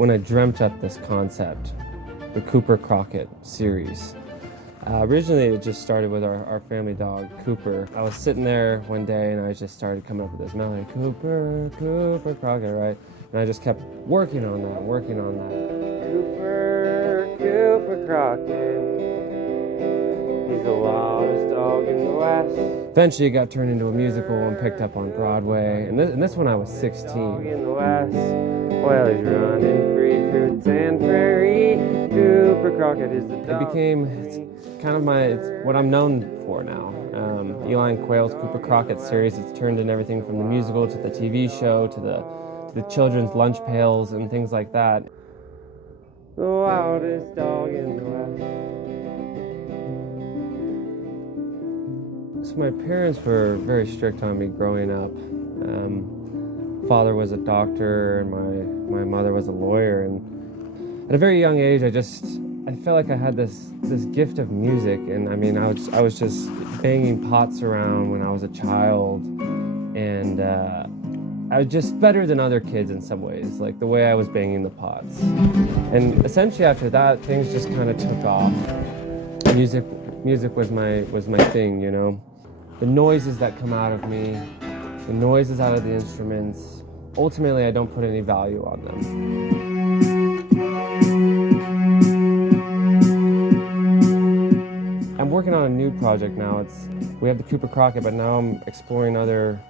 when I dreamt up this concept, the Cooper Crocket series. Originally, it just started with our family dog, Cooper. I was sitting there one day and I just started coming up with this melody, Cooper, Cooper Crocket, right? And I just kept working on that. Cooper, Cooper Crocket, he's the wildest dog in the West. Eventually, it got turned into a musical and picked up on Broadway. And this when I was 16. Dog in the West, well, he's running free through the sand prairie. Cooper Crocket is the dog. It's kind of it's what I'm known for now. Elion and Quail's Cooper Crocket series. It's turned in everything from the musical to the TV show to the children's lunch pails and things like that. The wildest dog in the West. So my parents were very strict on me growing up. Father was a doctor and my mother was a lawyer, and at a very young age I felt like I had this gift of music, and I mean I was just banging pots around when I was a child, and I was just better than other kids in some ways, like the way I was banging the pots. And essentially after that, things just kind of took off. Music was my thing, you know. The noises that come out of me, the noises out of the instruments, ultimately I don't put any value on them. I'm working on a new project now. We have the Cooper Crocket, but now I'm exploring other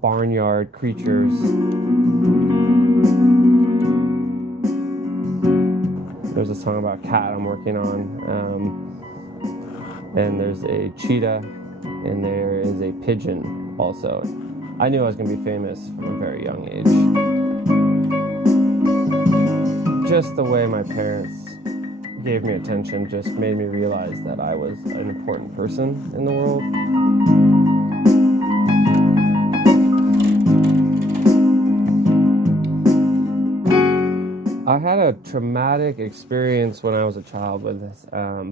barnyard creatures. There's a song about a cat I'm working on, and there's a cheetah, and there is a pigeon also. I knew I was going to be famous from a very young age. Just the way my parents gave me attention just made me realize that I was an important person in the world. I had a traumatic experience when I was a child with this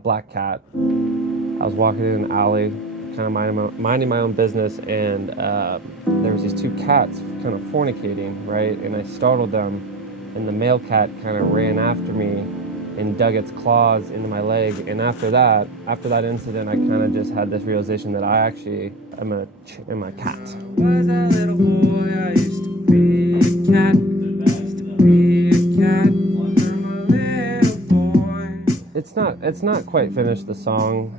black cat. I was walking in an alley, kind of minding my own business, and there was these two cats kind of fornicating, right? And I startled them, and the male cat kind of ran after me and dug its claws into my leg. And after that incident, I kind of just had this realization that I actually am a cat. Was a little boy, I used to be a cat. It's not quite finished, the song.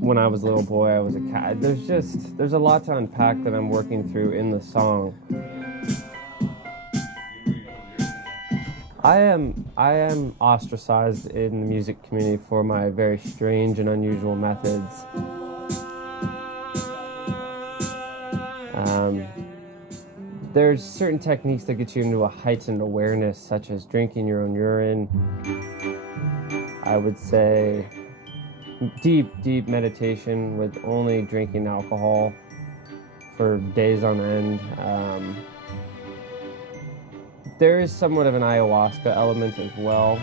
When I was a little boy, I was a cat. There's a lot to unpack that I'm working through in the song. I am ostracized in the music community for my very strange and unusual methods. There's certain techniques that get you into a heightened awareness, such as drinking your own urine. I would say deep meditation with only drinking alcohol for days on end. There is somewhat of an ayahuasca element as well.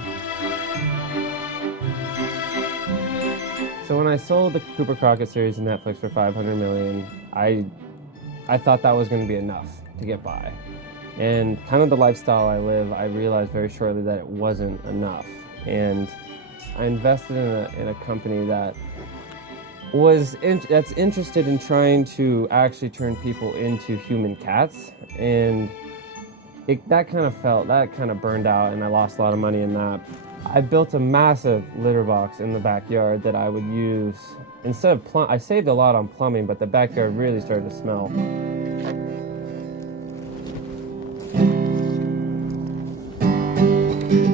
So when I sold the Cooper Crocket series to Netflix for $500 million, I thought that was going to be enough to get by. And kind of the lifestyle I live, I realized very shortly that it wasn't enough. And I invested in a company that's interested in trying to actually turn people into human cats, and that kind of burned out, and I lost a lot of money in that. I built a massive litter box in the backyard that I would use instead of I saved a lot on plumbing, but the backyard really started to smell.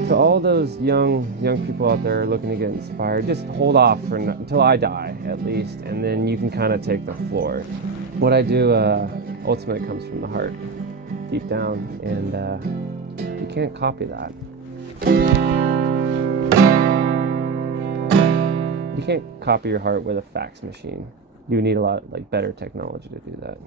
To all those young people out there looking to get inspired, just hold off until I die, at least, and then you can kind of take the floor. What I do ultimately comes from the heart, deep down, and you can't copy that. You can't copy your heart with a fax machine. You need a lot better technology to do that.